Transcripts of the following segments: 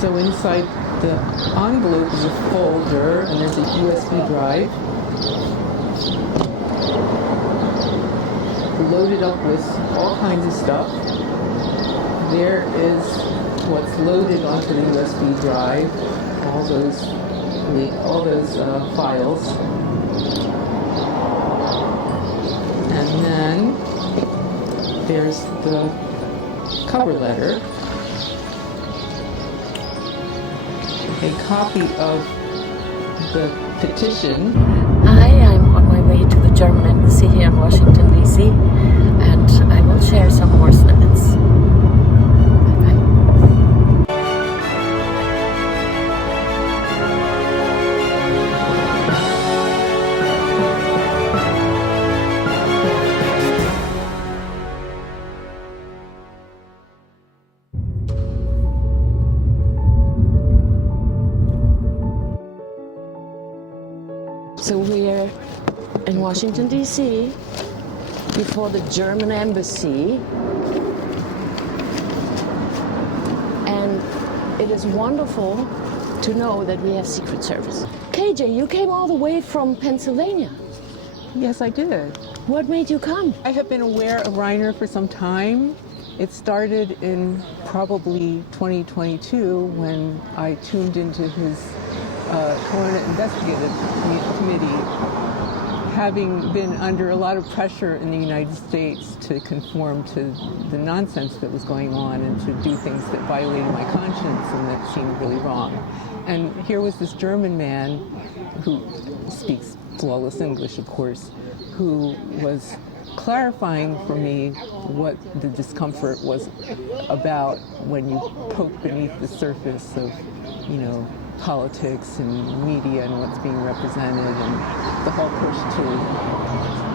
So inside the envelope is a folder, and there's a USB drive loaded up with all kinds of stuff. There is what's loaded onto the USB drive, all those files. And then there's the cover letter, a copy of the petition. Hi, I'm on my way to the German embassy here in Washington D.C. and I will share some more snippets. So we're in Washington D.C. before the German embassy, and it is wonderful to know that we have Secret Service. KJ, you came all the way from Pennsylvania. Yes, I did. What made you come? I have been aware of Reiner for some time. It started in probably 2022 when I tuned into his Corona Investigative Committee, having been under a lot of pressure in the United States to conform to the nonsense that was going on and to do things that violated my conscience and that seemed really wrong. And here was this German man who speaks flawless English, of course, who was clarifying for me what the discomfort was about when you poke beneath the surface of, politics and media and what's being represented, and the whole push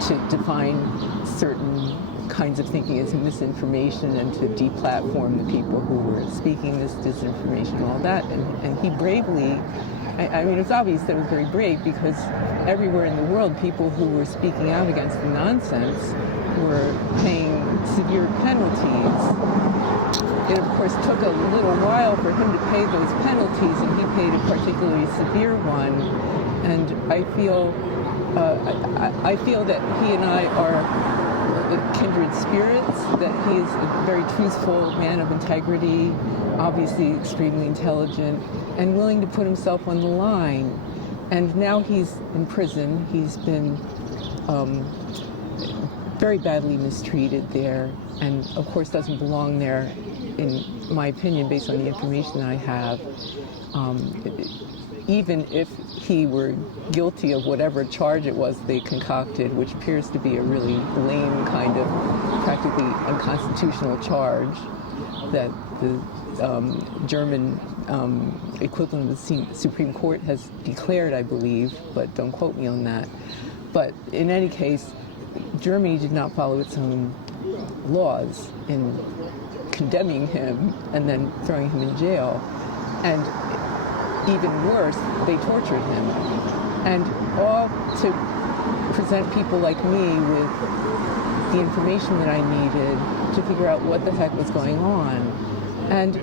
to define certain kinds of thinking as misinformation and to deplatform the people who were speaking this disinformation, all that. And he bravely, I mean, it's obvious that it was very brave because everywhere in the world, people who were speaking out against the nonsense were paying severe penalties. It, of course, took a little while for him to pay those penalties, and he paid a particularly severe one. And I feel that he and I are kindred spirits, that he is a very truthful man of integrity, obviously extremely intelligent, and willing to put himself on the line. And now he's in prison. He's been very badly mistreated there, and of course doesn't belong there, in my opinion, based on the information I have. Even if he were guilty of whatever charge it was they concocted, which appears to be a really lame kind of practically unconstitutional charge that the German equivalent of the Supreme Court has declared, I believe, but don't quote me on that. But in any case, Germany did not follow its own laws in condemning him and then throwing him in jail. And even worse, they tortured him. And all to present people like me with the information that I needed to figure out what the heck was going on. And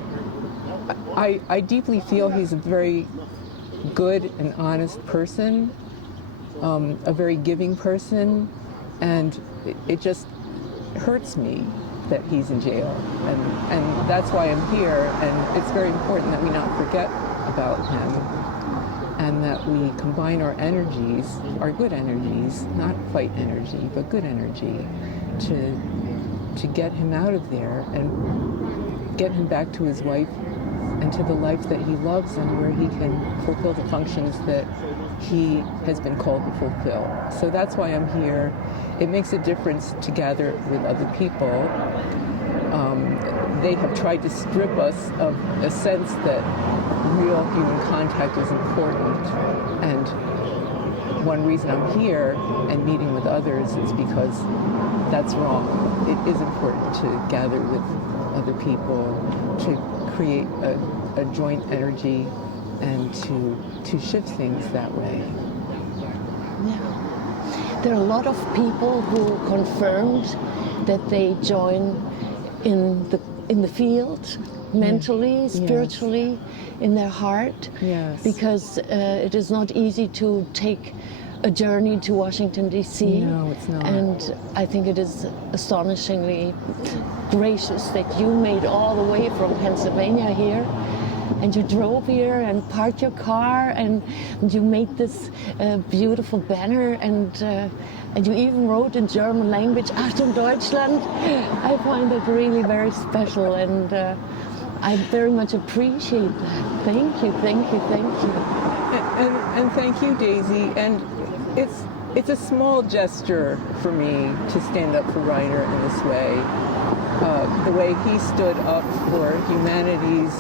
I deeply feel he's a very good and honest person, a very giving person, and it just hurts me that he's in jail. And that's why I'm here, and it's very important that we not forget about him, and that we combine our energies, our good energies, not fight energy, but good energy, to get him out of there and get him back to his wife and to the life that he loves and where he can fulfill the functions that he has been called to fulfill. So that's why I'm here. It makes a difference to gather with other people. They have tried to strip us of a sense that real human contact is important. And one reason I'm here and meeting with others is because that's wrong. It is important to gather with other people, to create a joint energy and to shift things that way. Yeah. There are a lot of people who confirmed that they join in the field mentally, spiritually, in their heart. Yes. Because it is not easy to take a journey to Washington D.C. No, it's not. And I think it is astonishingly gracious that you made all the way from Pennsylvania here, and you drove here and parked your car, and you made this beautiful banner, and you even wrote in German language, Achtung Deutschland. I find it really very special, and I very much appreciate that. Thank you, thank you, thank you. And thank you, Daisy. And it's a small gesture for me to stand up for Reiner in this way. The way he stood up for humanity's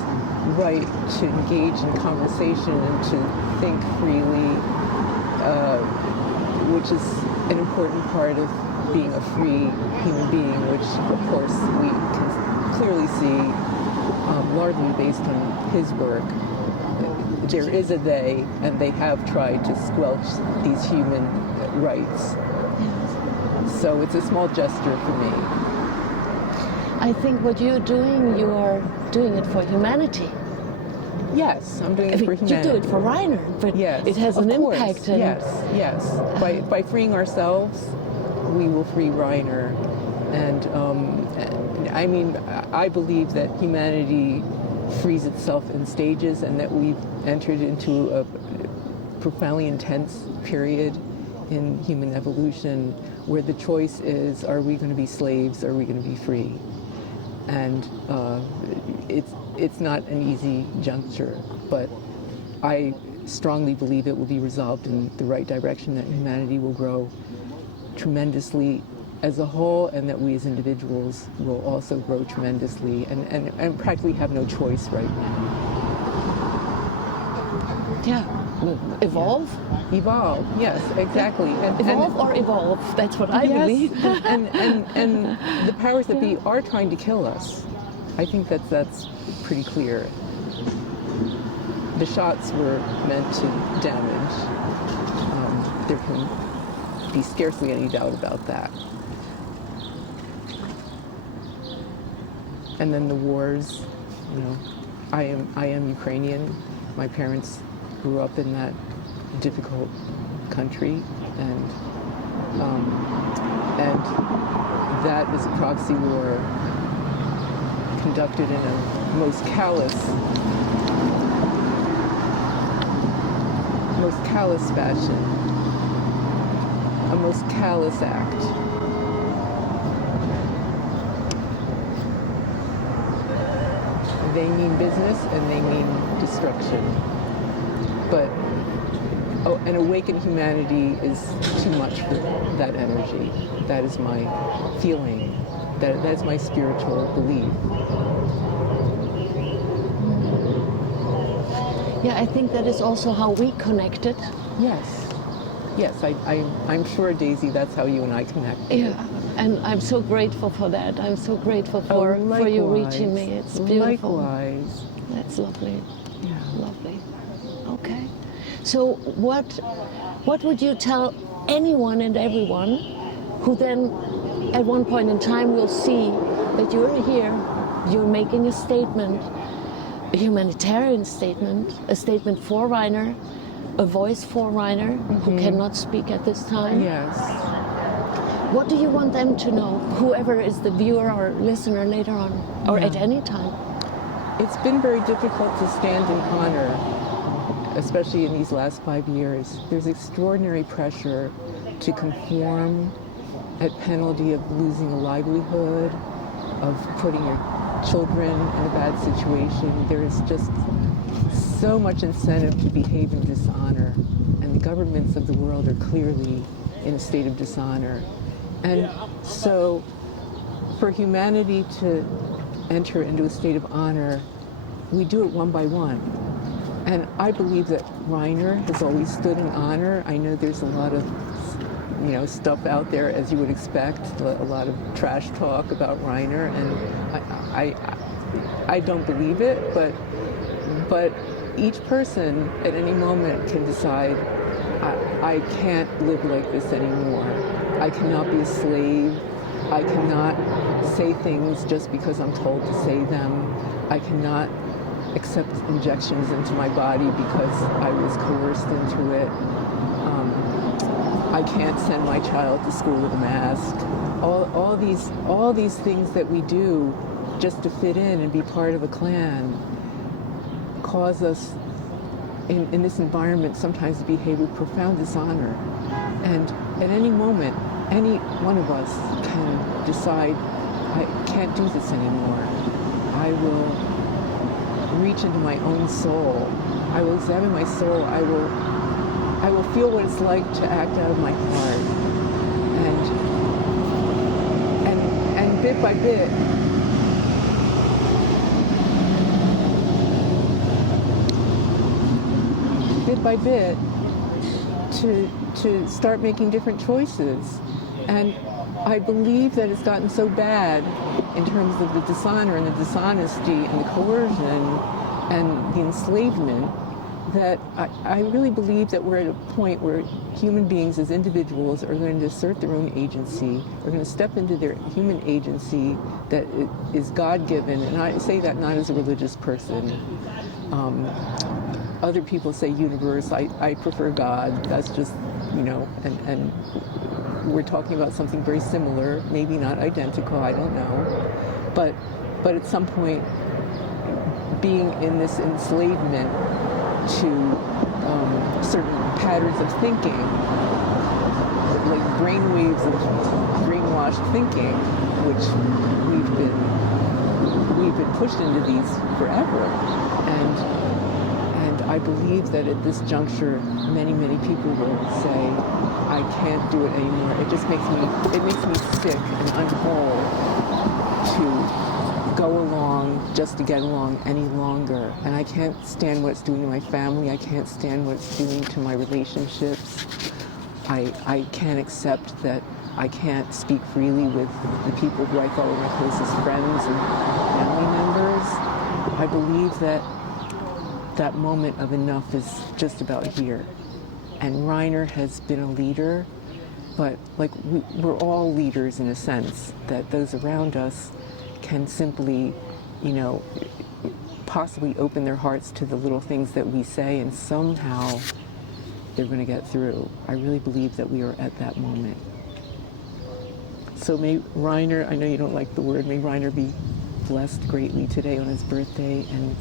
right to engage in conversation and to think freely, which is an important part of being a free human being, which of course we can clearly see largely based on his work. There is a they, and they have tried to squelch these human rights. So it's a small gesture for me. I think what you're doing, you are doing it for humanity. Yes, I'm doing it for humanity. You do it for Reiner, but yes, it has an impact. And yes. By freeing ourselves, we will free Reiner. And I mean, I believe that humanity frees itself in stages, and that we've entered into a profoundly intense period in human evolution where the choice is, are we going to be slaves, or are we going to be free? And it's not an easy juncture, but I strongly believe it will be resolved in the right direction, that humanity will grow tremendously as a whole, and that we as individuals will also grow tremendously and practically have no choice right now. Yeah, evolve? Yeah. Evolve, yes, exactly. Evolve or evolve, that's what I believe. and the powers that be are trying to kill us. I think that's pretty clear. The shots were meant to damage. There can be scarcely any doubt about that. And then the wars, you know, I am Ukrainian. My parents grew up in that difficult country, and that is a proxy war conducted in a most callous fashion, a most callous act. They mean business and they mean destruction. But an awakened humanity is too much for that energy. That is my feeling. That's my spiritual belief. Yeah, I think that is also how we connected. Yes, I'm sure, Daisy, that's how you and I connected. Yeah, and I'm so grateful for that. I'm so grateful for you reaching me. It's beautiful. Likewise. That's lovely. Yeah. Lovely. Okay. So what would you tell anyone and everyone who then at one point in time will see that you're here, you're making a statement, a humanitarian statement, a statement for Reiner, a voice for Reiner, who cannot speak at this time? Yes. What do you want them to know, whoever is the viewer or listener later on, or at any time? It's been very difficult to stand in honor, especially in these last 5 years. There's extraordinary pressure to conform at penalty of losing a livelihood, of putting your children in a bad situation. There is just so much incentive to behave in dishonor, and the governments of the world are clearly in a state of dishonor. And so for humanity to enter into a state of honor, we do it one by one. And I believe that Reiner has always stood in honor. I know there's a lot of stuff out there, as you would expect, a lot of trash talk about Reiner, and I don't believe it, but each person at any moment can decide, I can't live like this anymore. I cannot be a slave. I cannot say things just because I'm told to say them. I cannot accept injections into my body because I was coerced into it. I can't send my child to school with a mask. All these things that we do just to fit in and be part of a clan cause us in this environment sometimes to behave with profound dishonor. And at any moment, any one of us can decide, I can't do this anymore. I will reach into my own soul. I will examine my soul. I will feel what it's like to act out of my heart. And bit by bit, to start making different choices. And I believe that it's gotten so bad in terms of the dishonor and the dishonesty and the coercion and the enslavement that I really believe that we're at a point where human beings as individuals are going to assert their own agency, are going to step into their human agency that is God-given. And I say that not as a religious person. Other people say universe. I prefer God. That's just, and we're talking about something very similar, maybe not identical, I don't know. But at some point, being in this enslavement to certain patterns of thinking, like brainwaves of brainwashed thinking, which we've been pushed into these forever. And I believe that at this juncture, many people will say, I can't do it anymore. It just makes me sick and unwhole to go along just to get along any longer. And I can't stand what it's doing to my family. I can't stand what it's doing to my relationships. I can't accept that I can't speak freely with the people who I thought were my closest friends and family members. I believe that moment of enough is just about here. And Reiner has been a leader, but we're all leaders in a sense, that those around us can simply, possibly open their hearts to the little things that we say, and somehow they're going to get through. I really believe that we are at that moment. So may Reiner, I know you don't like the word, may Reiner be blessed greatly today on his birthday, and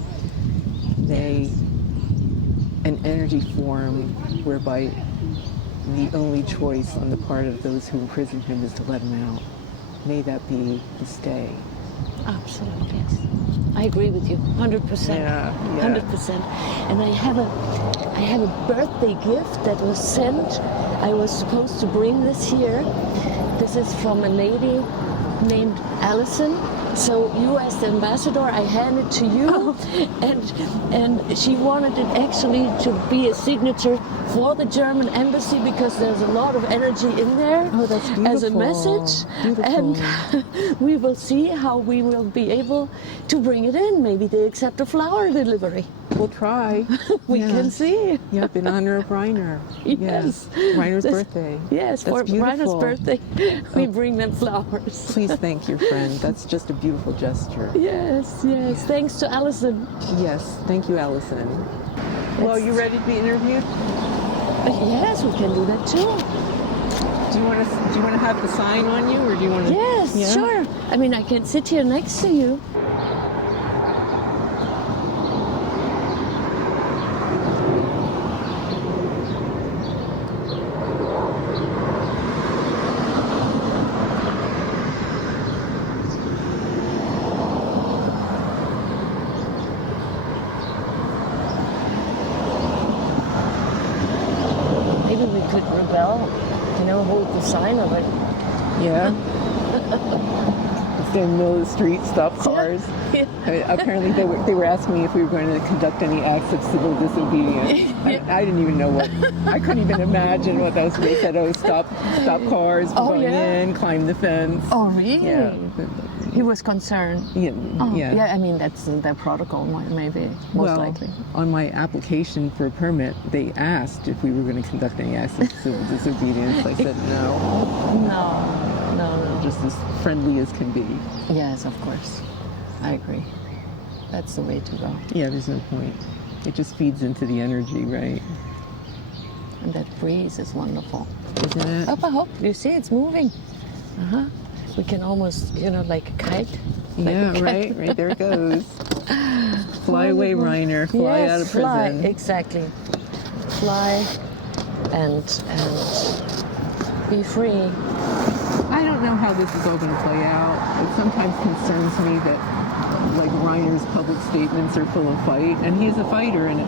may an energy form whereby the only choice on the part of those who imprisoned him is to let him out. May that be his day. Absolutely, yes. I agree with you, 100%. Yeah. 100%. And I have a birthday gift that was sent. I was supposed to bring this here. This is from a lady named Allison. So you, as the ambassador, I hand it to you, and she wanted it actually to be a signature for the German embassy because there's a lot of energy in there. Oh, that's beautiful. As a message. Beautiful. And we will see how we will be able to bring it in. Maybe they accept a flower delivery. We'll try. We can see. Yep, in honor of Reiner. Yes. Reiner's birthday. Yes, that's for beautiful. Reiner's birthday, we bring them flowers. Please thank your friend. That's just a beautiful gesture. Yes. Thanks to Allison. Yes, thank you, Allison. Well, you ready to be interviewed? Yes, we can do that too. Do you want to have the sign on you, or do you want to? Yes, sure. I mean, I can sit here next to you. Maybe we could rebel, hold the sign of it. Yeah. Stay in the middle of the street, stop cars. Yeah. I mean, apparently they were asking me if we were going to conduct any acts of civil disobedience. I didn't even know what. I couldn't even imagine what those. They said, "Oh, stop cars from going in, climb the fence." Oh, really? Yeah. He was concerned. Yeah. Oh, yeah. I mean, that's their protocol, maybe, most likely. On my application for a permit, they asked if we were going to conduct any acts of civil disobedience. I said no. No. Just as friendly as can be. Yes, of course. I agree. That's the way to go. Yeah, there's no point. It just feeds into the energy, right? And that breeze is wonderful. Isn't it? Up, I hope. You see, it's moving. Uh-huh. We can almost, like a kite. Yeah, right. Right, there it goes. Fly away, Reiner. Fly yes, out of prison. Fly, exactly. Fly and be free. I don't know how this is all going to play out. It sometimes concerns me that, like, Reiner's public statements are full of fight, and he is a fighter, and of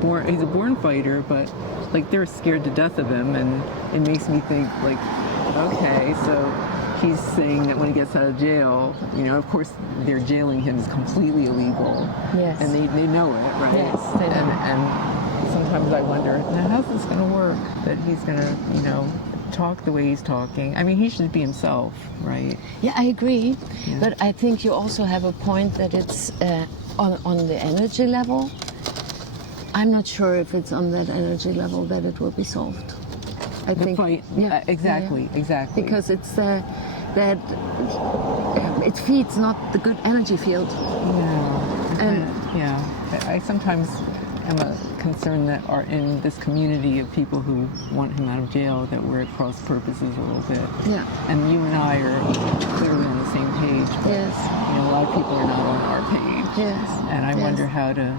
course he's a born fighter, but, like, they're scared to death of him, and it makes me think, like, okay, so he's saying that when he gets out of jail, of course they're jailing him is completely illegal. Yes. And they know it, right? Yes, they know. And sometimes I wonder, now how's this going to work? That he's going to, talk the way he's talking. I mean, he should be himself, right? Yeah, I agree. Yeah. But I think you also have a point that it's on the energy level. I'm not sure if it's on that energy level that it will be solved. I think fight. Yeah, exactly. Because it's that it feeds not the good energy field. Yeah. And I sometimes am concerned that are in this community of people who want him out of jail, that we're at cross purposes a little bit. Yeah. And you and I are clearly on the same page. But, Yes. a lot of people are not on our page. Yes. And I wonder how to.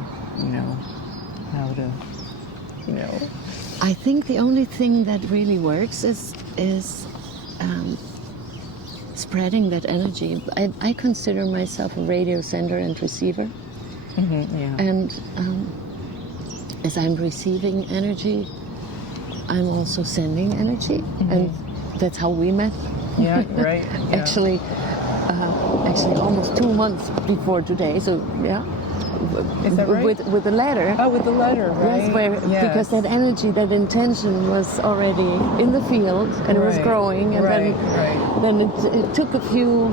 I think the only thing that really works is spreading that energy. I consider myself a radio sender and receiver. Mm-hmm, yeah. And as I'm receiving energy, I'm also sending energy. Mm-hmm. And that's how we met. Yeah, right. Yeah. Actually, almost 2 months before today. So, yeah. Is that right? With the letter. Oh, with the letter, right? Yes, because that energy, that intention was already in the field and it was growing, and then it took a few.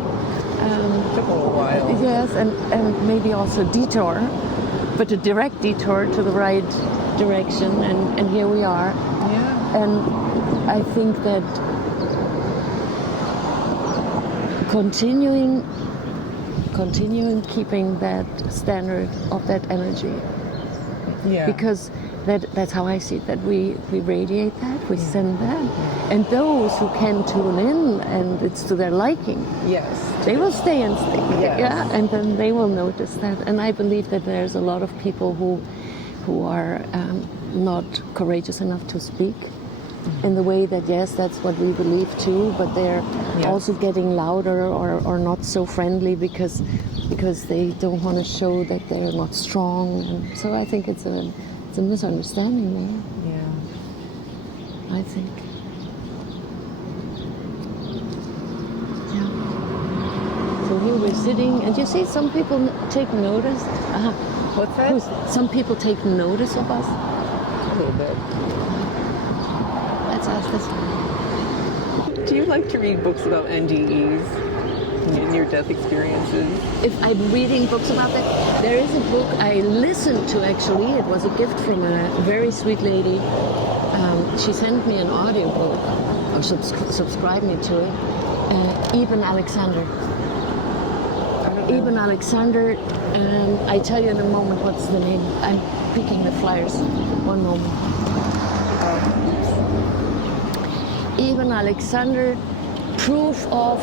Took a little while. Yes, and maybe also detour, but a direct detour to the right direction, and here we are. Yeah. And I think that continuing keeping that standard of that energy. Yeah. Because that's how I see it, that we radiate that, we send that. And those who can tune in and it's to their liking, yes, they will stay and stay. Yes. Yeah, and then they will notice that. And I believe that there's a lot of people who are not courageous enough to speak in the way that, yes, that's what we believe too, but they're also getting louder or not so friendly because they don't want to show that they're not strong. And so I think it's a misunderstanding there. Yeah. I think. Yeah. So here we're sitting, and you see some people take notice. What's that? Some people take notice of us. A little bit. Let's ask this. Do you like to read books about NDEs, near-death experiences? If I'm reading books about that, there is a book I listened to actually. It was a gift from a very sweet lady. She sent me an audiobook, or subscribed me to it. Eben Alexander. Eben Alexander, I tell you in a moment what's the name. I'm picking the flyers. One moment. Eben Alexander, Proof of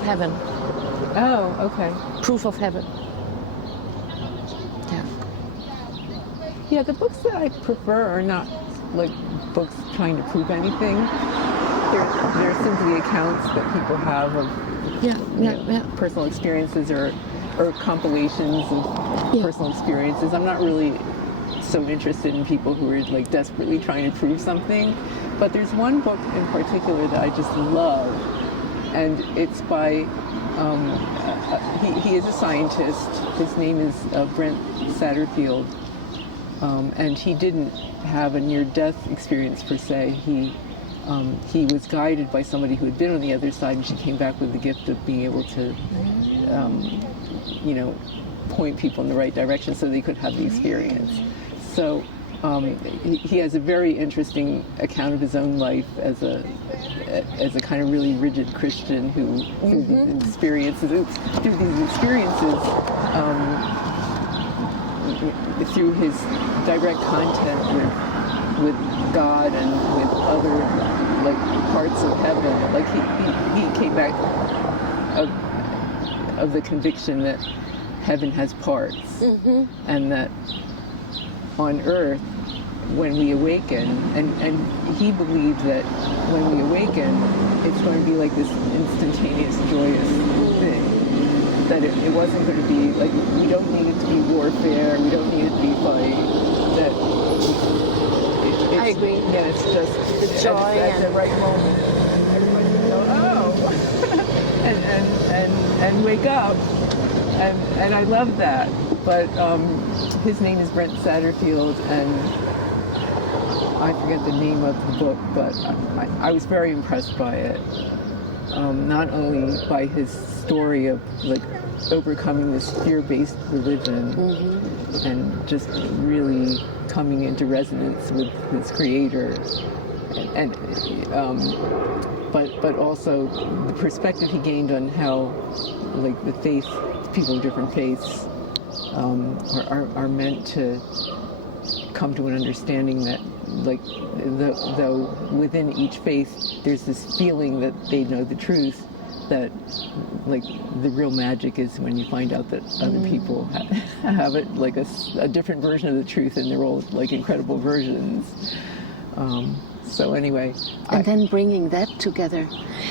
Heaven. Oh, okay. Proof of Heaven. Yeah. Yeah, the books that I prefer are not like books trying to prove anything. They're simply accounts that people have of personal experiences or compilations of personal experiences. I'm not really so interested in people who are like desperately trying to prove something. But there's one book in particular that I just love, and it's by, he is a scientist. His name is Brent Satterfield, and he didn't have a near-death experience per se. He was guided by somebody who had been on the other side, and she came back with the gift of being able to, point people in the right direction so they could have the experience. So he has a very interesting account of his own life as a kind of really rigid Christian who through these experiences, through his direct contact with God and with other like parts of heaven, like he came back of the conviction that heaven has parts, and that on earth, when we awaken, and he believed that when we awaken, it's going to be like this instantaneous, joyous thing. That it wasn't going to be like, we don't need it to be warfare, we don't need it to be fight. That I agree. Yeah, it's just the joy at the right moment. Everybody can go, oh, and wake up, and I love that. But his name is Brent Satterfield, and I forget the name of the book, but I was very impressed by it. Not only by his story of like overcoming this fear-based religion and just really coming into resonance with his creator, but also the perspective he gained on how like the faith, people of different faiths are meant to come to an understanding that like though within each faith there's this feeling that they know the truth, that like the real magic is when you find out that other people have it like a different version of the truth, and they're all like incredible versions. So anyway, and then bringing that together,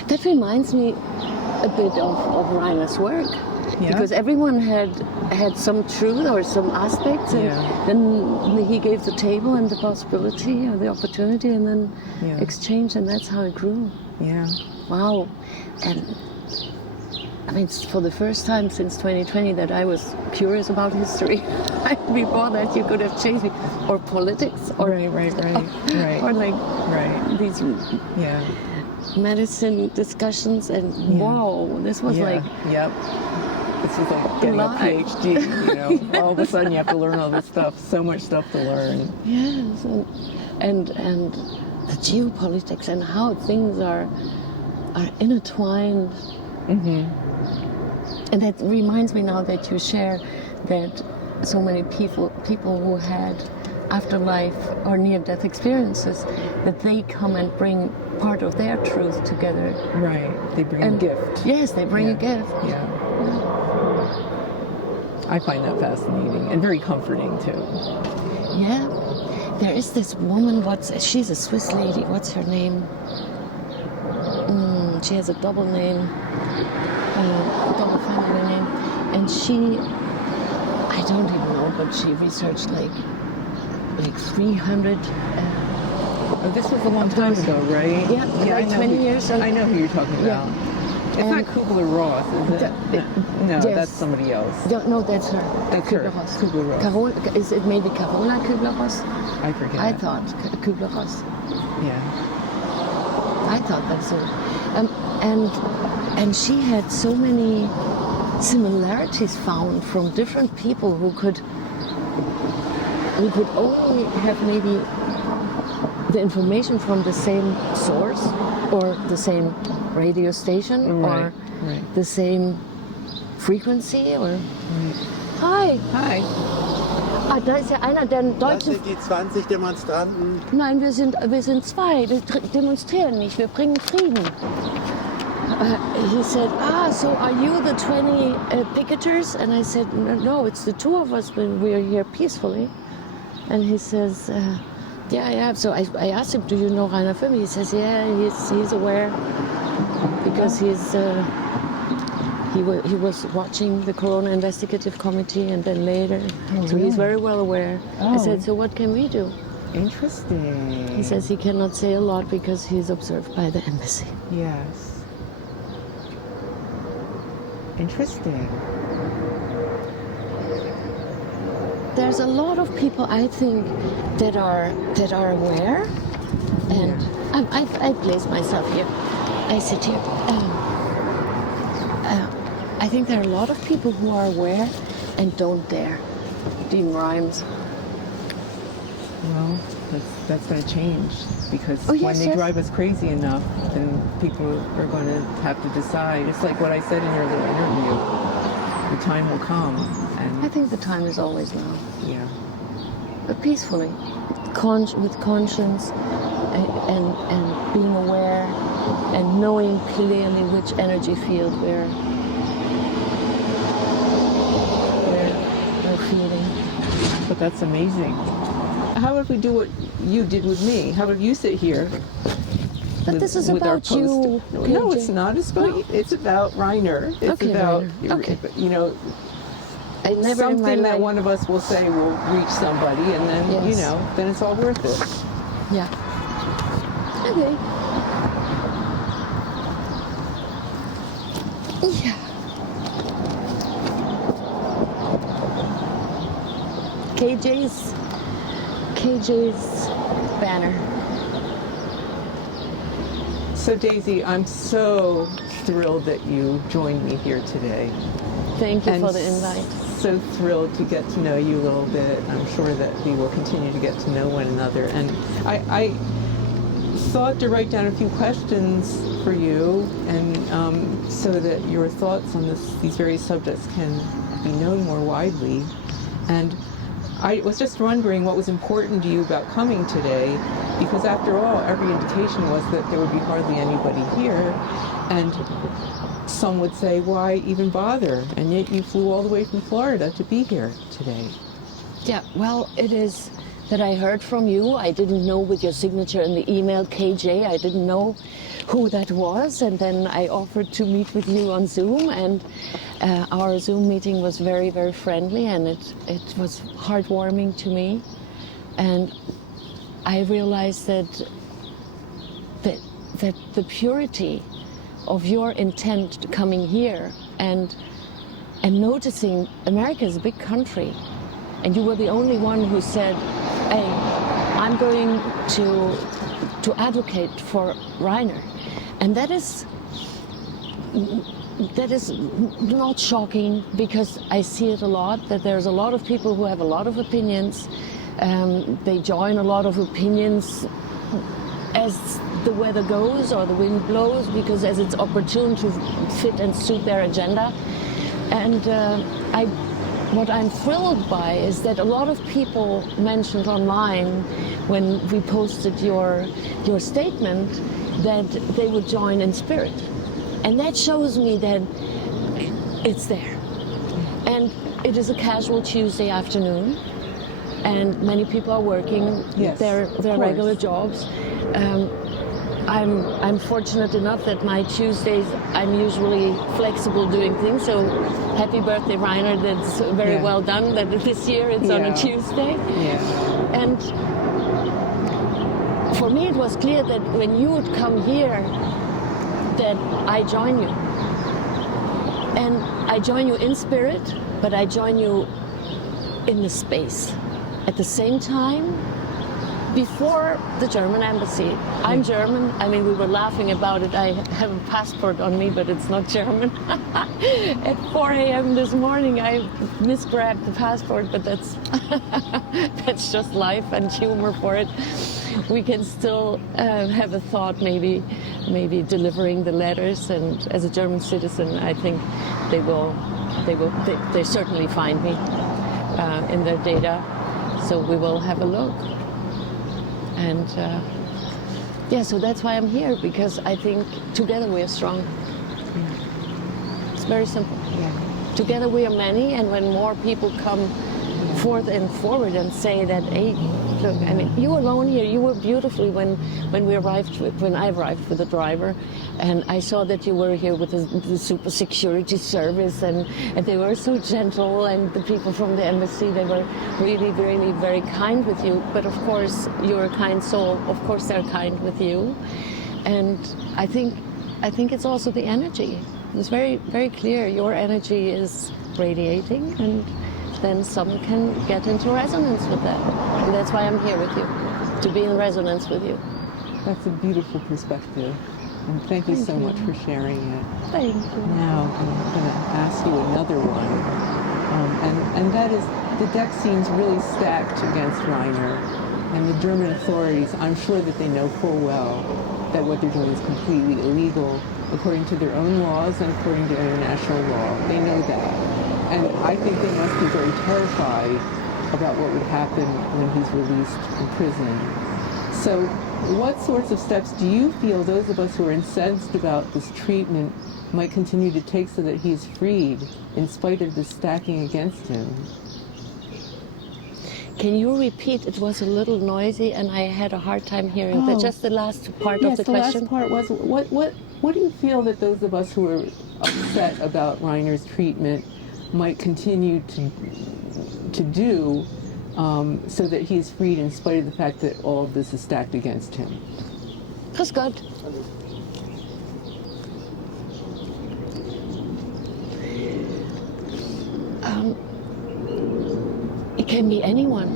that reminds me a bit of Reiner's work. Yeah. Because everyone had some truth or some aspects, and then he gave the table and the possibility or the opportunity, and then exchange, and that's how it grew. Yeah. Wow. And I mean, it's for the first time since 2020 that I was curious about history. Before that, you could have changed me, or politics, or right, or like these medicine discussions, and wow, this was like This is like getting a PhD, you know. All of a sudden you have to learn all this stuff, so much stuff to learn. Yes, and the geopolitics and how things are intertwined. And that reminds me now that you share that so many people who had afterlife or near-death experiences, that they come and bring part of their truth together. Right, they bring a gift. Yes, they bring a gift. Yeah. I find that fascinating and very comforting too. Yeah, there is this woman. She's a Swiss lady. What's her name? She has a double name, double family name, and I don't even know, but she researched like 300. This was a long time ago, right? Yeah, like 20 years ago. I know who you're talking about. It's not Kubler-Ross, is it? No, yes. That's somebody else. No, that's her. That's Kubler-Ross. Kubler-Ross. Is it maybe Carola Kubler-Ross? I forget. I thought Kubler-Ross. Yeah. I thought that's so. And she had so many similarities found from different people who could only have maybe the information from the same source or the same radio station or the same frequency or... Hi. Ah, da ist ja einer der Das deutschen... sind die 20 Demonstranten. Nein, wir sind zwei. Wir demonstrieren nicht. Wir bringen Frieden. He said, so are you the 20 picketers? And I said, no, it's the two of us when we are here peacefully. And he says, yeah. So I asked him, do you know Reiner Fuellmich? He says, yeah, he's aware because he was watching the Corona Investigative Committee and then later. So he's very well aware. I said, so what can we do? Interesting. He says he cannot say a lot because he's observed by the embassy. Yes. Interesting. There's a lot of people, I think, that are aware, and I place myself here. I sit here. I think there are a lot of people who are aware and don't dare. Dean Rhymes. Well, that's going to change because Oh, yes, when they yes. drive us crazy enough, then people are going to have to decide. It's like what I said in your little interview. The time will come, and I think the time is always now. yeah, But peacefully, with conscience, and being aware, and knowing clearly which energy field we're feeling. but that's amazing. How if we do what you did with me? How if you sit here? But this is with our about you. No, it's not. It's about it's about Reiner. It's Okay, about Reiner. Okay. you know, I never in my something that life. one of us will say will reach somebody, and then you Yes. know, then it's all worth it. Yeah. Okay. Yeah. KJ's banner. So Daisy, I'm so thrilled that you joined me here today. Thank you And for the invite. So thrilled to get to know you a little bit. I'm sure that we will continue to get to know one another. And I thought to write down a few questions for you, and so that your thoughts on these various subjects can be known more widely. And I was just wondering what was important to you about coming today, because after all, every indication was that there would be hardly anybody here, and some would say, why even bother? And yet you flew all the way from Florida to be here today. Yeah, well, it is that I heard from you. I didn't know with your signature in the email, KJ, I didn't know who that was. And then I offered to meet with you on Zoom, and our Zoom meeting was very, very friendly, and it was heartwarming to me. And I realized that the purity of your intent coming here and noticing America is a big country, and you were the only one who said, hey, I'm going to advocate for Reiner. And that is not shocking, because I see it a lot, that there's a lot of people who have a lot of opinions. They join a lot of opinions as the weather goes or the wind blows, because as it's opportune to fit and suit their agenda. And what I'm thrilled by is that a lot of people mentioned online when we posted your statement that they would join in spirit. And that shows me that it's there. And it is a casual Tuesday afternoon, and many people are working their regular jobs. I'm fortunate enough that my Tuesdays, I'm usually flexible doing things. So happy birthday, Reiner. That's very well done that this year it's on a Tuesday. Yeah. And for me, it was clear that when you would come here, that I join you. And I join you in spirit, but I join you in the space. At the same time, before the German embassy, I'm German. I mean, we were laughing about it. I have a passport on me, but it's not German. At 4 a.m. this morning, I misgrabbed the passport, but that's that's just life and humor for it. We can still have a thought, maybe delivering the letters. And as a German citizen, I think they certainly find me in their data. So we will have a look. And so that's why I'm here, because I think together we are strong. It's very simple. Yeah. Together we are many, and when more people come forth and forward and say that, hey, look, I mean, you alone here, you were beautifully when I arrived with the driver, and I saw that you were here with the super security service, and they were so gentle, and the people from the embassy, they were really, really very kind with you. But of course, you're a kind soul. Of course, they're kind with you. And I think it's also the energy. It's very, very clear. Your energy is radiating, and then some can get into resonance with that. And that's why I'm here with you, to be in resonance with you. That's a beautiful perspective. And thank you so much for sharing it. Thank you. Now I'm going to ask you another one. And that is, the deck seems really stacked against Reiner. And the German authorities, I'm sure that they know full well that what they're doing is completely illegal according to their own laws and according to international law. They know that. And I think they must be very terrified about what would happen when he's released from prison. So what sorts of steps do you feel those of us who are incensed about this treatment might continue to take so that he's freed in spite of the stacking against him? Can you repeat? It was a little noisy and I had a hard time hearing just the last part of the question. Yes, the last part was, what do you feel that those of us who are upset about Reiner's treatment might continue to do so that he is freed in spite of the fact that all of this is stacked against him? Grüß Gott. It can be anyone.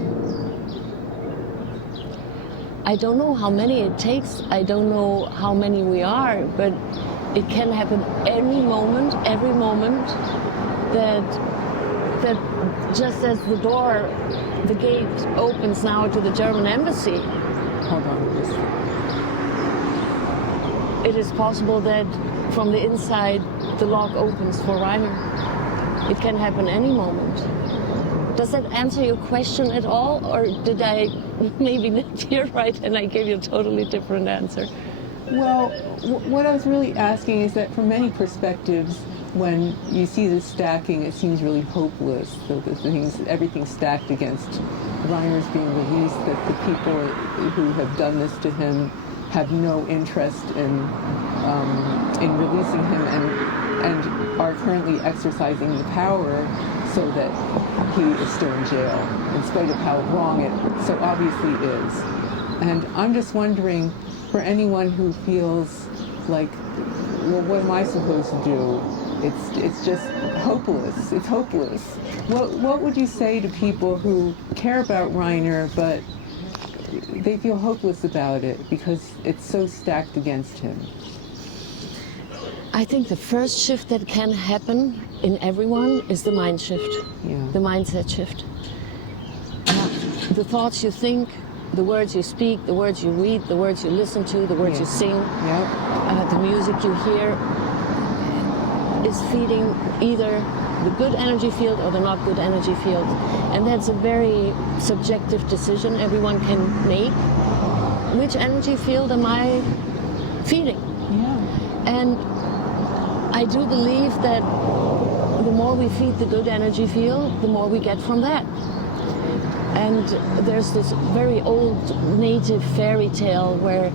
I don't know how many it takes. I don't know how many we are, but it can happen every moment, that just as the gate opens now to the German embassy. Hold on. It is possible that from the inside the lock opens for Reiner. It can happen any moment. Does that answer your question at all, or did I maybe not hear right and I gave you a totally different answer? Well, what I was really asking is that from many perspectives, when you see this stacking, it seems really hopeless. So everything's stacked against Reiner's being released, that the people who have done this to him have no interest in releasing him and are currently exercising the power so that he is still in jail, in spite of how wrong it so obviously is. And I'm just wondering, for anyone who feels like, well, what am I supposed to do? It's just hopeless. It's hopeless. What would you say to people who care about Reiner, but they feel hopeless about it because it's so stacked against him? I think the first shift that can happen in everyone is the mind shift, the mindset shift. The thoughts you think, the words you speak, the words you read, the words you listen to, the words you sing, the music you hear is feeding either the good energy field or the not good energy field. And that's a very subjective decision everyone can make. Which energy field am I feeding? And I do believe that the more we feed the good energy field, the more we get from that. And there's this very old native fairy tale where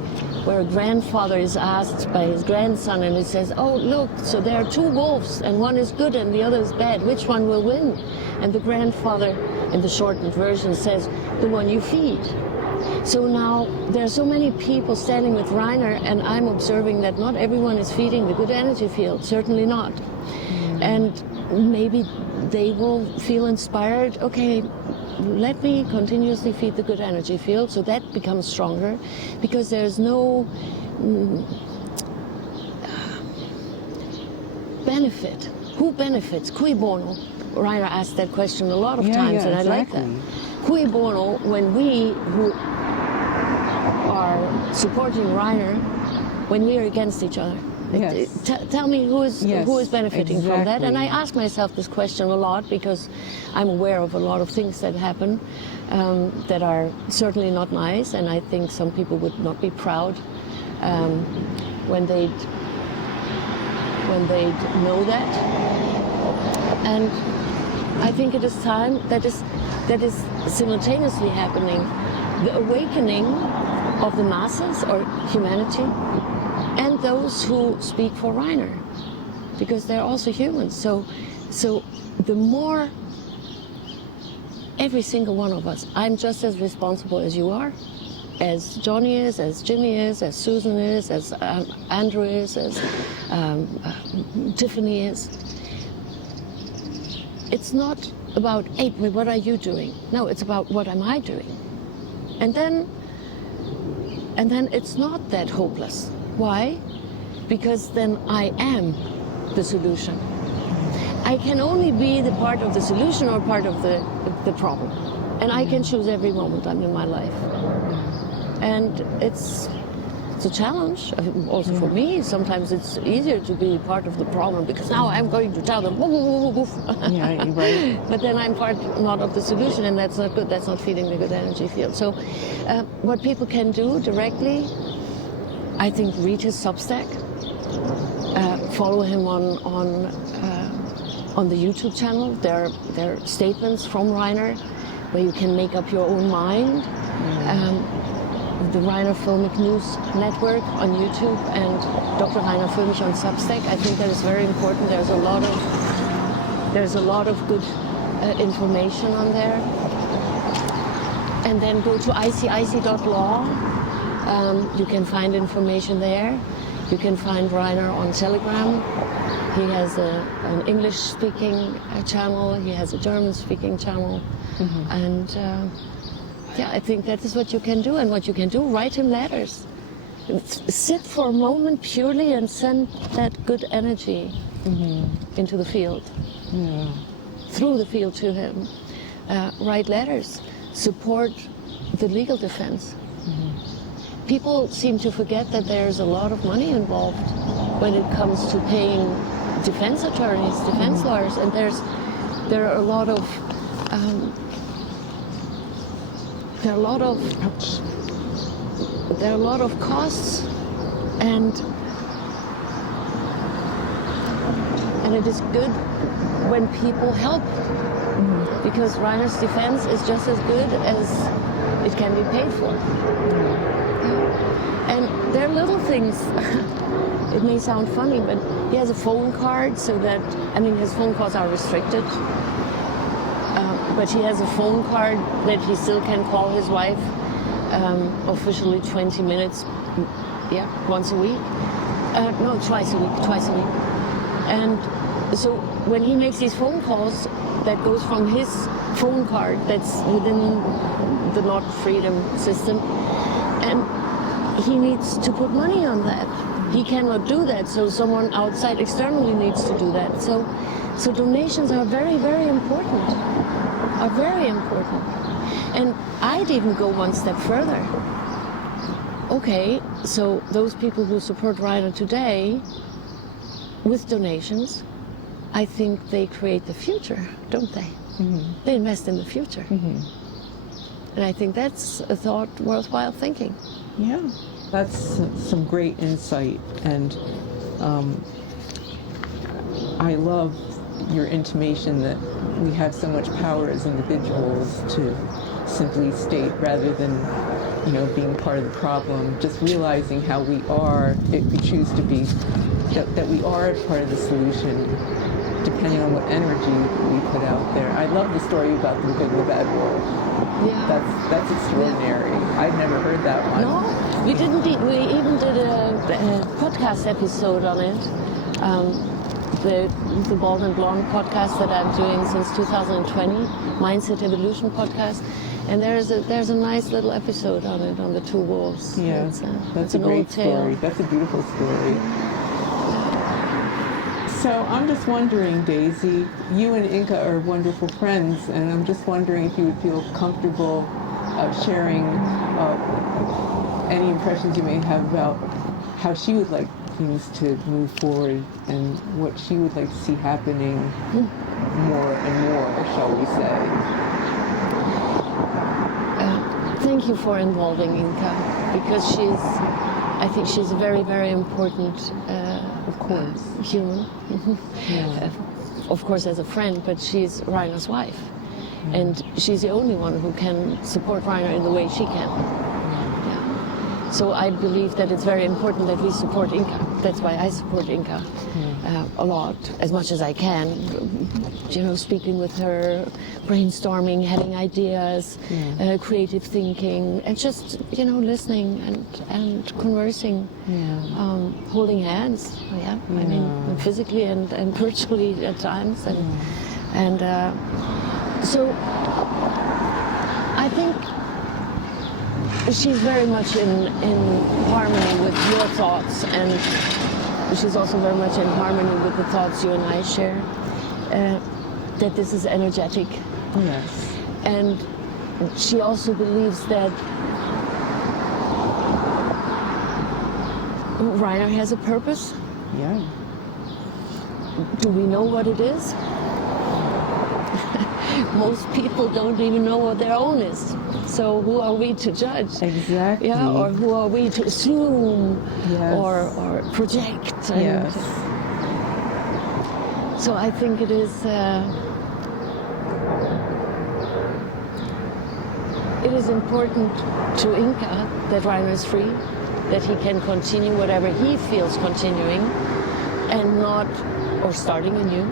a grandfather is asked by his grandson and he says, oh, look, so there are two wolves and one is good and the other is bad. Which one will win? And the grandfather, in the shortened version, says, the one you feed. So now there are so many people standing with Reiner, and I'm observing that not everyone is feeding the good energy field, certainly not. And maybe they will feel inspired, okay, let me continuously feed the good energy field, so that becomes stronger, because there's no benefit. Who benefits? Cui bono? Reiner asked that question a lot of times, and I like that. Cui bono, when we who are supporting Reiner, when we are against each other. Tell me who is benefiting from that. And I ask myself this question a lot because I'm aware of a lot of things that happen that are certainly not nice, and I think some people would not be proud when they'd know that. And I think it is time that is simultaneously happening, the awakening of the masses or humanity, and those who speak for Reiner, because they're also humans. So the more every single one of us, I'm just as responsible as you are, as Johnny is, as Jimmy is, as Susan is, as Andrew is, as Tiffany is. It's not about, hey, what are you doing? No, it's about what am I doing? And then it's not that hopeless. Why? Because then I am the solution. I can only be the part of the solution or part of the problem. And I can choose every moment I'm in my life. And it's a challenge, also for me. Sometimes it's easier to be part of the problem because now I'm going to tell them, woof, woof, woof, woof. Yeah, right. But then I'm not of the solution, and that's not good. That's not feeding the good energy field. So what people can do directly, I think, read his Substack, follow him on the YouTube channel. There are statements from Reiner where you can make up your own mind. The Reiner Fuellmich News Network on YouTube and Dr. Reiner Fuellmich on Substack. I think that is very important. There's a lot of good information on there. And then go to ICIC.LAW. You can find information there. You can find Reiner on Telegram. He has an English-speaking channel. He has a German-speaking channel. And yeah, I think that is what you can do. And what you can do, write him letters. Sit for a moment purely and send that good energy into the field, through the field to him. Write letters. Support the legal defense. People seem to forget that there's a lot of money involved when it comes to paying defense attorneys, defense lawyers, and there are a lot of costs, and it is good when people help, because Reiner's defense is just as good as it can be paid for. And there are little things. It may sound funny, but he has a phone card so that, I mean, his phone calls are restricted. But he has a phone card that he still can call his wife officially 20 minutes, once a week. No, twice a week. And so when he makes these phone calls, that goes from his phone card that's within the North Freedom system, and he needs to put money on that. He cannot do that, so someone outside externally needs to do that. So donations are very, very important. And I'd even go one step further. Okay, so those people who support Reiner today with donations, I think they create the future, don't they? They invest in the future. And I think that's a thought worthwhile thinking. Yeah, that's some great insight, and I love your intimation that we have so much power as individuals to simply state, rather than, being part of the problem, just realizing how we are, if we choose to be, that we are part of the solution, depending on what energy we put out there. I love the story about the good and the bad world. Yeah. That's extraordinary. I'd never heard that one. No, we didn't. We even did a podcast episode on it. The Bald and Blonde podcast that I'm doing since 2020, Mindset Evolution podcast, and there's a nice little episode on it, on the two wolves. Yeah, that's a great story. That's a beautiful story. So I'm just wondering, Daisy, you and Inka are wonderful friends, and I'm just wondering if you would feel comfortable sharing any impressions you may have about how she would like things to move forward and what she would like to see happening more and more, shall we say. Thank you for involving Inka, because I think she's a very, very important Of course. human. Yeah. Of course, as a friend, but she's Reiner's wife. And she's the only one who can support Reiner in the way she can. So I believe that it's very important that we support Inka. That's why I support Inka a lot, as much as I can. Speaking with her, brainstorming, having ideas, creative thinking, and just listening and conversing, holding hands. I mean, physically and virtually at times, and so I think she's very much in harmony with your thoughts, and she's also very much in harmony with the thoughts you and I share, that this is energetic. Yes. And she also believes that Reiner has a purpose. Yeah. Do we know what it is? Most people don't even know what their own is. So who are we to judge? Exactly. Yeah, or who are we to assume Yes. or project? And Yes. so I think it is important to Inca that Reiner is free, that he can continue whatever he feels continuing, and not, or starting anew,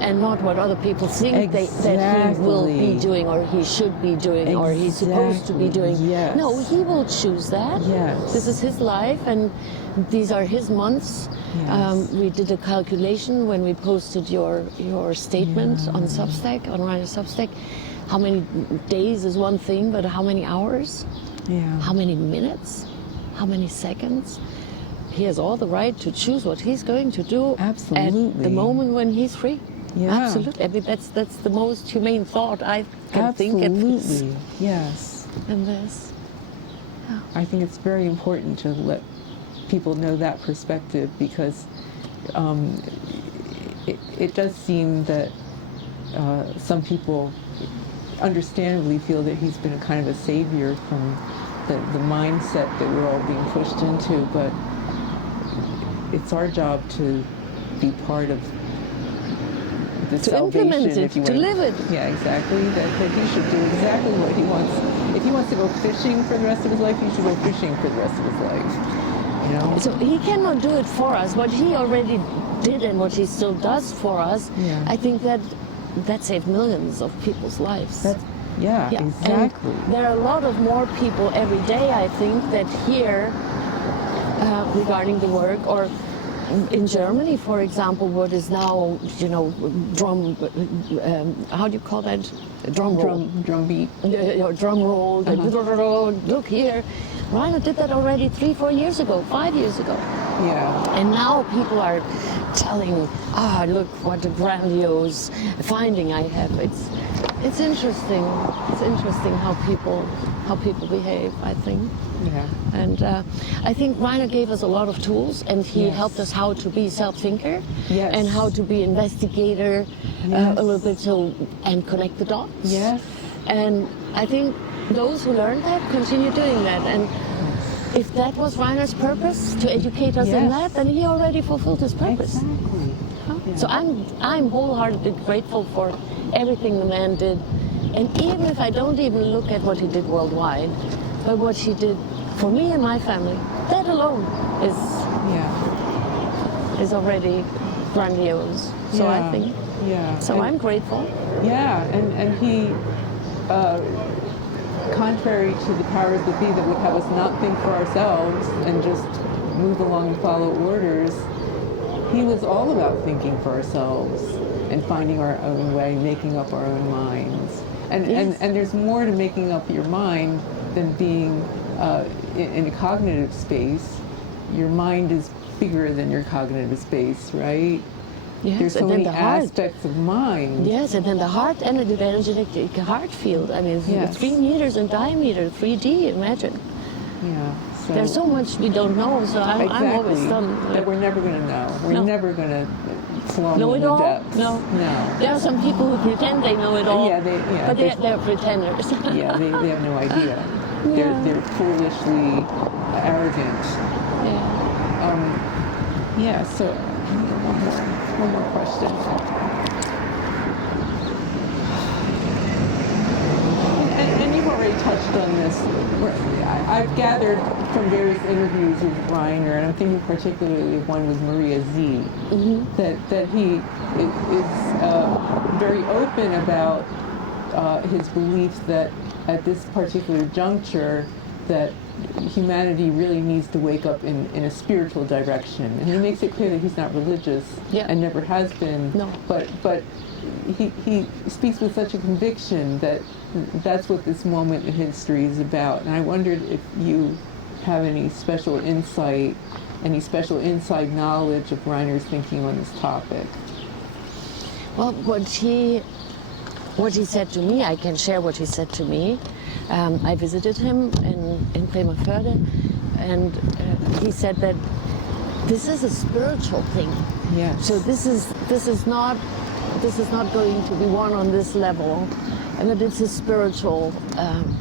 and not what other people think that he will be doing, or he should be doing, or he's supposed to be doing. Yes. No, he will choose that. Yes. This is his life, and these are his months. Yes. We did a calculation when we posted your statement on Substack, on Reiner's Substack. How many days is one thing, but how many hours? Yeah. How many minutes? How many seconds? He has all the right to choose what he's going to do Absolutely. at the moment when he's free. Yeah. Absolutely. I mean, that's the most humane thought I can think of. Absolutely. Yes. In this. I think it's very important to let people know that perspective, because it does seem that some people understandably feel that he's been a kind of a savior from the mindset that we're all being pushed into, but it's our job to be part of the To salvation, implement it, if you to want. live it. Yeah, exactly. That he should do exactly what he wants. If he wants to go fishing for the rest of his life, he should go fishing for the rest of his life. You know? So he cannot do it for us. What he already did and what he still does for us, Yeah. I think that saved millions of people's lives. Yeah, Yeah, exactly. and there are a lot of more people every day, I think, that hear regarding the work, or in Germany, for example, what is now, drum, how do you call that? Drum roll. Drum beat. Drum roll, look here. Reiner did that already 3-4 years ago, 5 years ago. Yeah. And now people are telling, look what a grandiose finding I have. It's interesting. It's interesting how people behave, I think. Yeah. And I think Reiner gave us a lot of tools, and he Yes. helped us how to be self-thinker, Yes. and how to be investigator Yes. a little bit, and connect the dots. Yes. And I think those who learn that continue doing that. And if that was Reiner's purpose, to educate us in Yes. that, then he already fulfilled his purpose. Exactly. Yeah. So I'm wholeheartedly grateful for everything the man did. And even if I don't even look at what he did worldwide, but what he did for me and my family, that alone is already grandiose. So I think. Yeah. So I'm grateful. Yeah, and he, contrary to the powers that be that would have us not think for ourselves and just move along and follow orders, he was all about thinking for ourselves and finding our own way, making up our own minds. And Yes. and there's more to making up your mind than being in a cognitive space. Your mind is bigger than your cognitive space, right? Yes, There's so and then many the heart. aspects of mind. Yes, and then the heart and the energetic heart field. I mean, Yes. 3 meters in diameter, 3D, imagine. Yeah. There's so much we don't know, so I'm always stunned. that we're never going to know. We're No. never going to plumb Know it the all? depths. No. No. There are some people who pretend they know it all, Yeah, but they're pretenders. Yeah, they have no idea. Yeah. They're foolishly arrogant. Yeah. So one more question. And you've already touched on this. I've gathered from various interviews with Reiner, and I'm thinking particularly of one with Maria Z, that he is very open about his belief that at this particular juncture that humanity really needs to wake up in a spiritual direction. And he makes it clear that he's not religious and never has been. No. But he speaks with such a conviction that that's what this moment in history is about. And I wondered if you have any special insight, any special inside knowledge of Reiner's thinking on this topic. Well, what he said to me, I can share what he said to me. I visited him in Bremervoorde, and he said that this is a spiritual thing. Yes. So this is not going to be won on this level, but it's a spiritual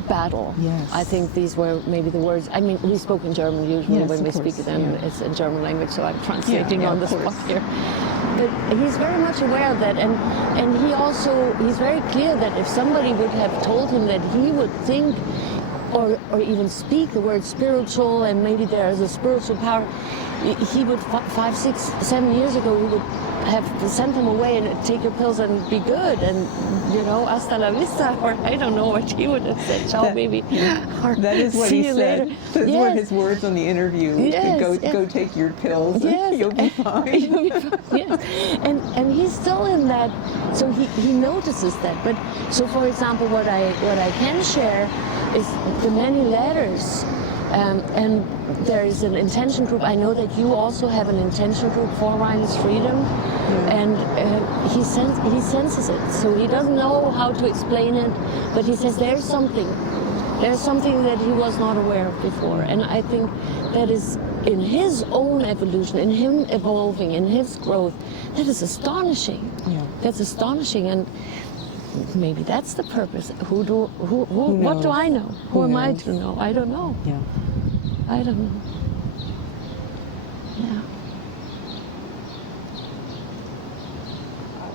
battle. Yes. I think these were maybe the words. I mean, we spoke in German usually Yes, when of we course, speak it, and yeah. it's in German language, so I'm translating Yeah, on the of course. spot here. But he's very much aware of that, and he's very clear that if somebody would have told him that he would think or even speak the word spiritual and maybe there is a spiritual power, he would 5, 6, 7 years ago he would have sent him away and take your pills and be good, and hasta la vista, or I don't know what he would have said, ciao baby. Or, That is what see he you said. later. Those Yes. were his words on the interview. Yes, Go yes. go take your pills and Yes. you'll be fine. You'll be fine, yes. And he's still in that, so he notices that. But so for example, what I can share is the many letters. And there is an intention group. I know that you also have an intention group for Reiner's freedom, and he senses it. So he doesn't know how to explain it, but he says there's something that he was not aware of before. And I think that is in his own evolution, in him evolving, in his growth. That is astonishing. Yeah. That's astonishing, and maybe that's the purpose. What do I know? Who am I to know? I don't know. Yeah. I don't know. Yeah.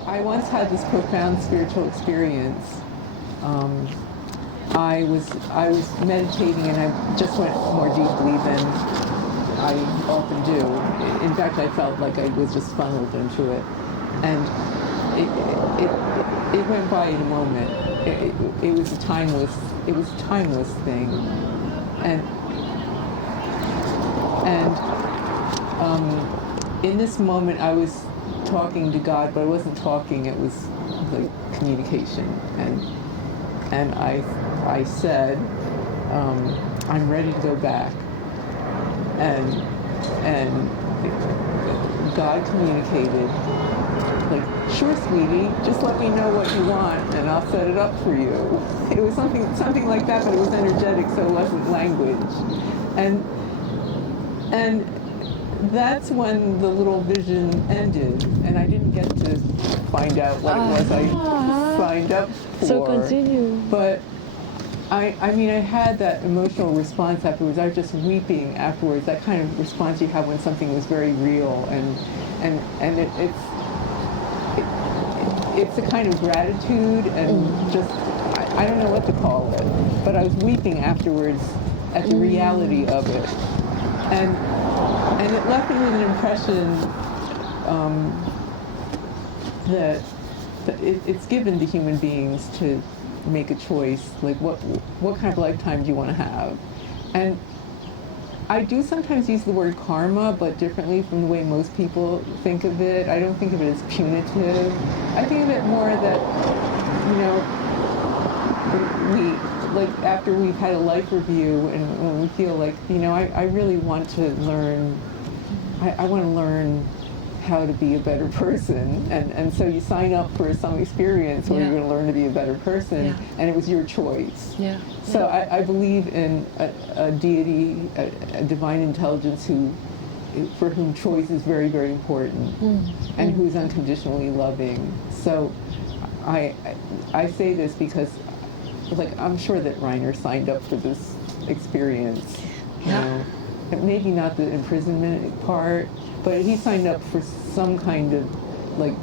I once had this profound spiritual experience. I was meditating, and I just went more deeply than I often do. In fact, I felt like I was just funneled into it, and it went by in a moment. It was a timeless thing, and in this moment I was talking to God, but I wasn't talking. It was like communication, and I said, I'm ready to go back, and God communicated, like, sure, sweetie, just let me know what you want and I'll set it up for you. It was something like that, but it was energetic, so it wasn't language. And that's when the little vision ended, and I didn't get to find out what it was I signed up for. So continue. But I mean, I had that emotional response afterwards. I was just weeping afterwards. That kind of response you have when something was very real, and it's a kind of gratitude and just I don't know what to call it. But I was weeping afterwards at the reality of it, and it left me with an impression that it's given to human beings to make a choice, like what kind of lifetime do you want to have. And I do sometimes use the word karma, but differently from the way most people think of it. I don't think of it as punitive. I think of it more that, we, like, after we've had a life review and when we feel like, I really want to learn, I want to learn how to be a better person, and so you sign up for some experience where you're going to learn to be a better person, and it was your choice. Yeah. So I believe in a deity, a divine intelligence for whom choice is very, very important, and who's unconditionally loving. So I say this because, like, I'm sure that Reiner signed up for this experience. Maybe not the imprisonment part, but he signed up for some kind of, like,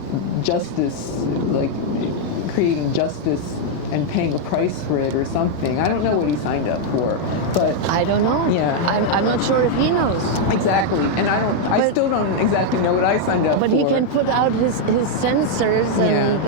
justice, like creating justice and paying a price for it or something. I don't know what he signed up for, but I don't know. Yeah. I'm not sure if he knows. Exactly, and I still don't exactly know what I signed up for. But he can put out his sensors and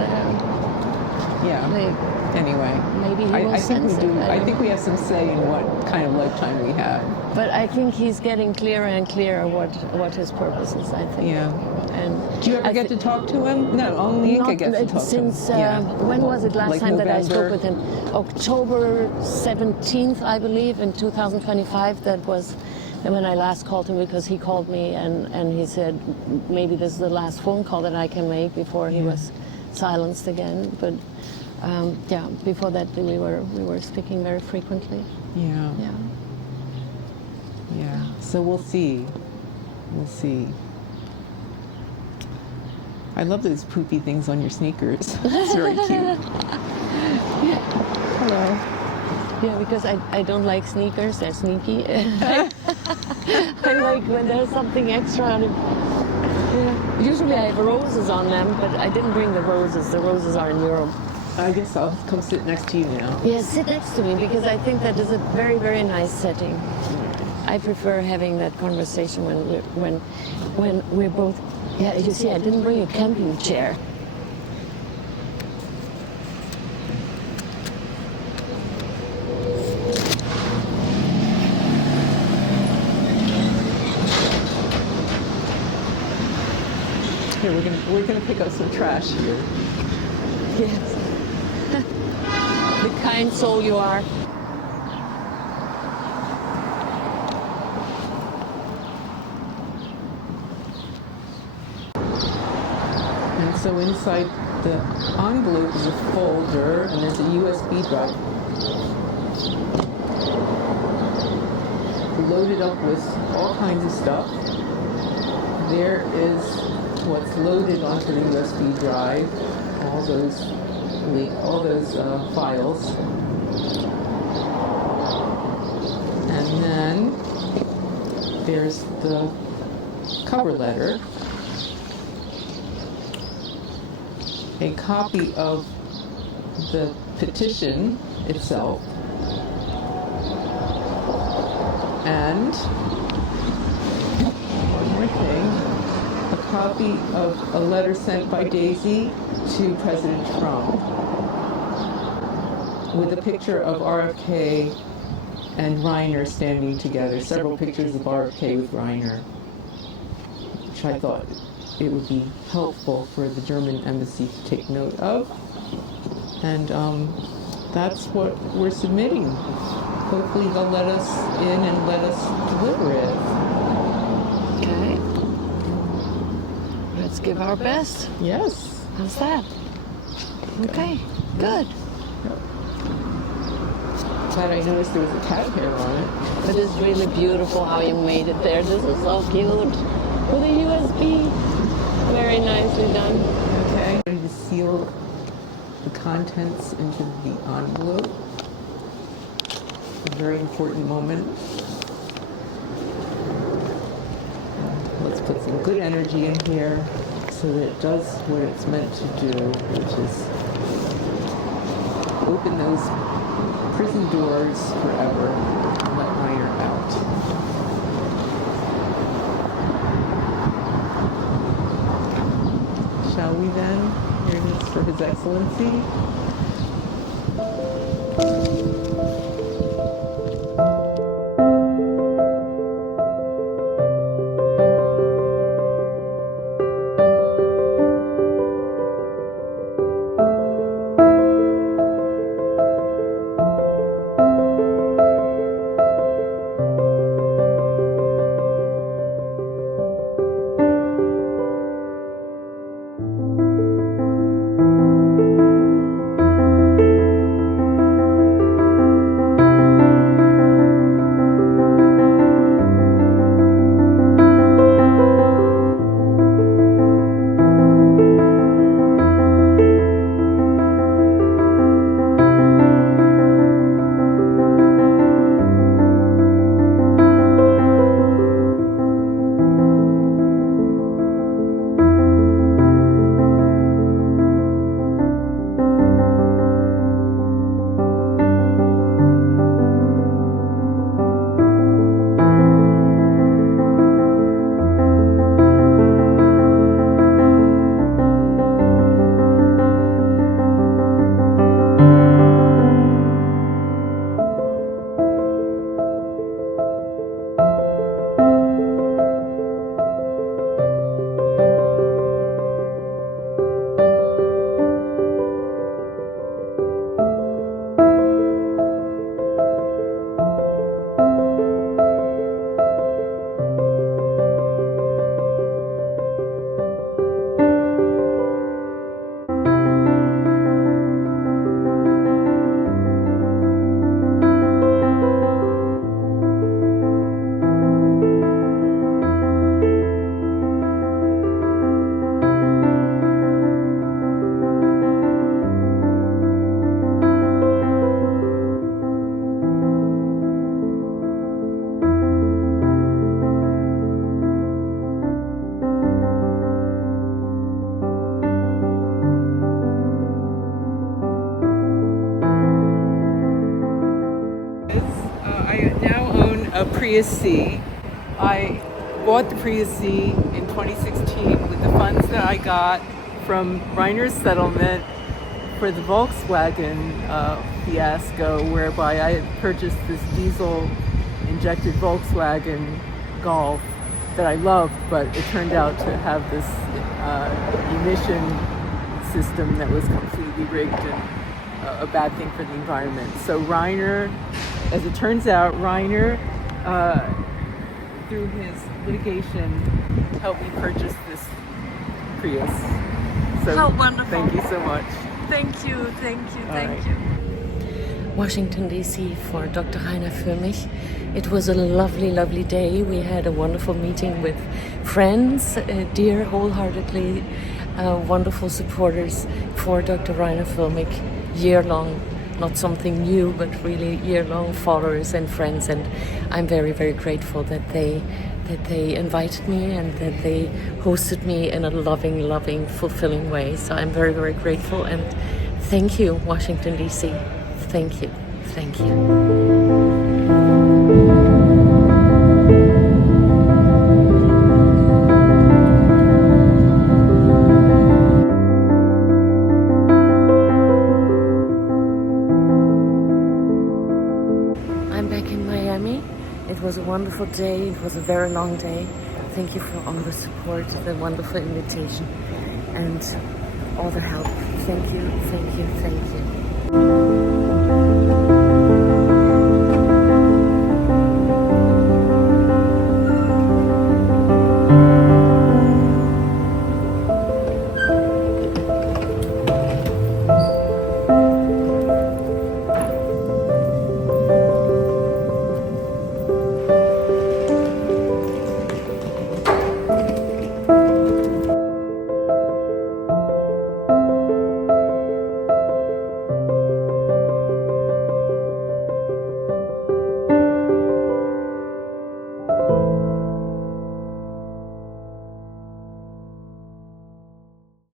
Anyway, maybe he will I think sense we do. it. I think we have some say in what kind of lifetime we have. But I think he's getting clearer and clearer what his purpose is, I think. Yeah. And Do you ever get to talk to him? No, only Inka gets to talk since, to him. when was it last Like time that I spoke November? with him? October 17th, I believe, in 2025. That was when I last called him, because he called me and he said, maybe this is the last phone call that I can make before he was silenced again. But Yeah, before that we were speaking very frequently. Yeah. Yeah. Yeah. So we'll see. We'll see. I love those poopy things on your sneakers. It's very cute. Hello. Yeah, because I don't like sneakers, they're sneaky. I like when there's something extra on it. Yeah. Usually I have roses on them, but I didn't bring the roses. The roses are in Europe. I guess I'll come sit next to you now. Yeah, sit next to me because I think that is a very, very nice setting. I prefer having that conversation when we're both. Yeah, you see, I didn't bring a camping chair. Here, we're gonna pick up some trash here. Yes. The kind soul you are. And so inside the envelope is a folder, and there's a USB drive loaded up with all kinds of stuff. There is what's loaded onto the USB drive, all those files. And then there's the cover letter, a copy of the petition itself, and one more thing, a copy of a letter sent by Daisy to President Trump with a picture of RFK and Reiner standing together, several pictures of RFK with Reiner, which I thought it would be helpful for the German embassy to take note of. And that's what we're submitting. Hopefully they'll let us in and let us deliver it. Okay. Let's give our best. Yes. How's that? Okay, good. Glad I noticed there was a cat hair on it. But it's really beautiful how you made it there. This is so cute. With a USB. Very nicely done. Okay. Ready to seal the contents into the envelope. A very important moment. Let's put some good energy in here so that it does what it's meant to do, which is open those prison doors forever and let Reiner out. Shall we then? Here it is for His Excellency. Prius C. I bought the Prius C in 2016 with the funds that I got from Reiner's settlement for the Volkswagen fiasco, whereby I had purchased this diesel-injected Volkswagen Golf that I loved, but it turned out to have this emission system that was completely rigged and a bad thing for the environment. So Reiner, as it turns out, Reiner, through his litigation, helped me purchase this Prius. So How wonderful. Thank you so much. Thank you, thank you, thank right. you. Washington D.C. for Dr. Reiner Fuellmich. It was a lovely, lovely day. We had a wonderful meeting with friends, dear, wholeheartedly wonderful supporters for Dr. Reiner Fuellmich, year-long, not something new, but really year-long followers and friends. And I'm very, very grateful that they invited me and that they hosted me in a loving, loving, fulfilling way. So I'm very, very grateful, and thank you, Washington, D.C. Thank you. Thank you. I'm back in Miami. It was a wonderful day. It was a very long day. Thank you for all the support, the wonderful invitation, and all the help. Thank you, thank you, thank you.